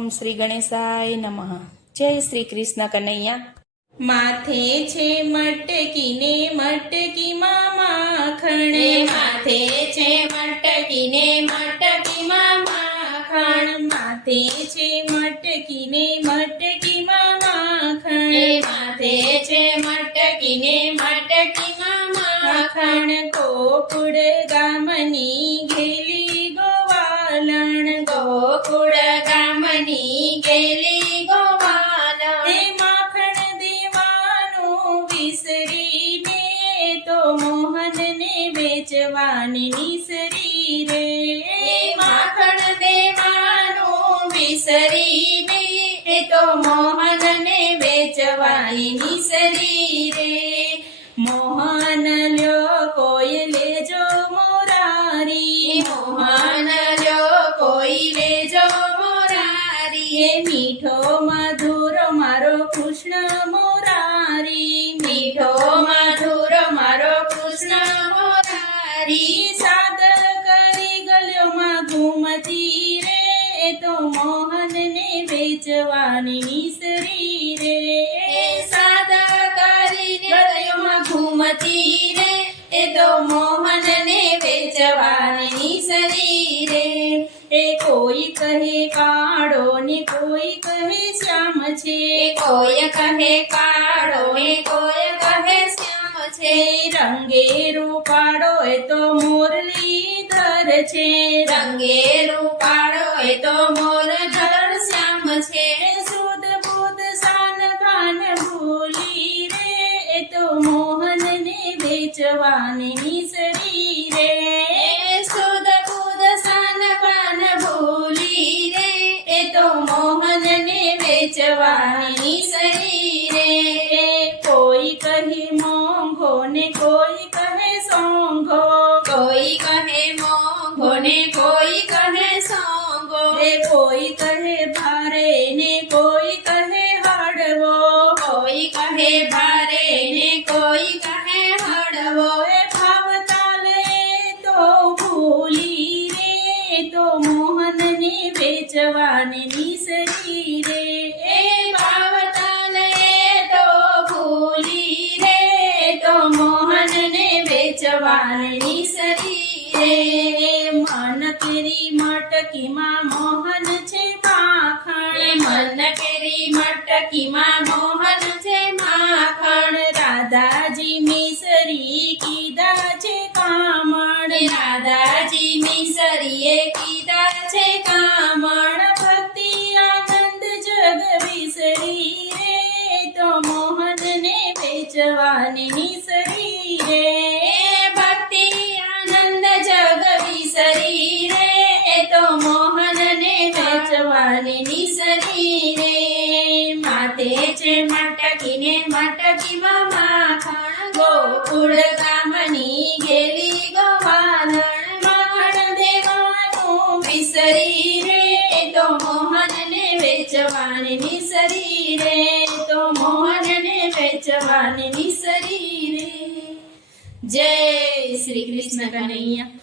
ઓમ શ્રી ગણેશાય નમઃ। જય શ્રી કૃષ્ણ કનૈયા। માથે છે મટકીને મટકીમાં માખણ, માથે છે મટકીને મટકીમાં માખણ, માથે છે મટકીને મટકીમાં માખણ, માથે છે મટકીને મટકીમાં માખણ, ગોકુળ ગામની ઘેલી ગોવાલણ, ગોકુળ ગામની ગેલી ગોવાલણ, હે માખણ દેવાનું વિસરીને તો મોહનને વેચવાની નિસરી રે, માખણ દેવાનું વિસરીને તો મોહનને વેચવાની નિસરી રે, મોહન લ્યો કોઈ લેજો મોરારી, મોહન લ્યો કોઈ લેજો મોરારી, એ મીઠો મધુર મારો કૃષ્ણ મોરારી, મીઠો મધુર મારો કૃષ્ણ મોરારી, સાદ કરી ગલ્યોમાં ઘૂમતી રે તો મોહનને વેચવાની નિસરી રે, સાદા કરીને ગળીઓમાં ઘૂમતી રે એ તો મોહનને વેચવાની નિસરી રે, એ કોઈ કહે કાળો ને કોઈ કહે શ્યામ છે, કોઈ કહે કાળો ને કોઈ કહે શ્યામ છે, રંગે રૂપાળો એ તો મુરલીધર છે, રંગે રૂપાળો એ તો મોરધર શ્યામ છે, શુદ્ધ બુદ્ધ શાન ભાન ભૂલી રે એ તો મોહનને વેચવાની નિસરી રે, શુદ્ધ બુદ્ધ શાન ભાન ભૂલી રે એ તો મોહનને વેચવાની નિસરી રે, કોઈ કહે મોંઘો ને કોઈ કહે સોંઘો, કોઈ કહે મોંઘો ને કોઈ કહે સોંગો, કોઈ કહે ભારે ને કોઈ કહે હળવો, કોઈ કહે ભારે ને કોઈ કહે હળવો, ભાવ તાલે તો ભૂલી રે તો મોહનને વેચવાની નિસરી રે, ભાવ તાલે તો ભૂલી રે તો મોહનને વેચવાની નિસરી રે, મન કેરી મટકીમાં મોહન છે માખણ, મન કેરી મટકીમાં મોહન છે માખણ, રાધાજી મિસરી કીધા છે કામણ, રાધાજી મિસરીએ કીધા છે કામણ, ભક્તિ આનંદ જગ વિસરી રે તો મોહનને વેચવાની નિસરી રે, ભક્તિ આનંદ જગ વિસરી રે એ તો મોહનને વેચવાની નિસરી રે, માથે છે મટકીને મટકીમાં માખણ, ગોકુળ ગામની ગેલી ગોવાલણ, માખણ દેવાનું વિસરી રે એ તો મોહનને વેચવાની નિસરી રે, તો મોહનને વેચવાની નિસરી રે। જય શ્રી કૃષ્ણ કનૈયા।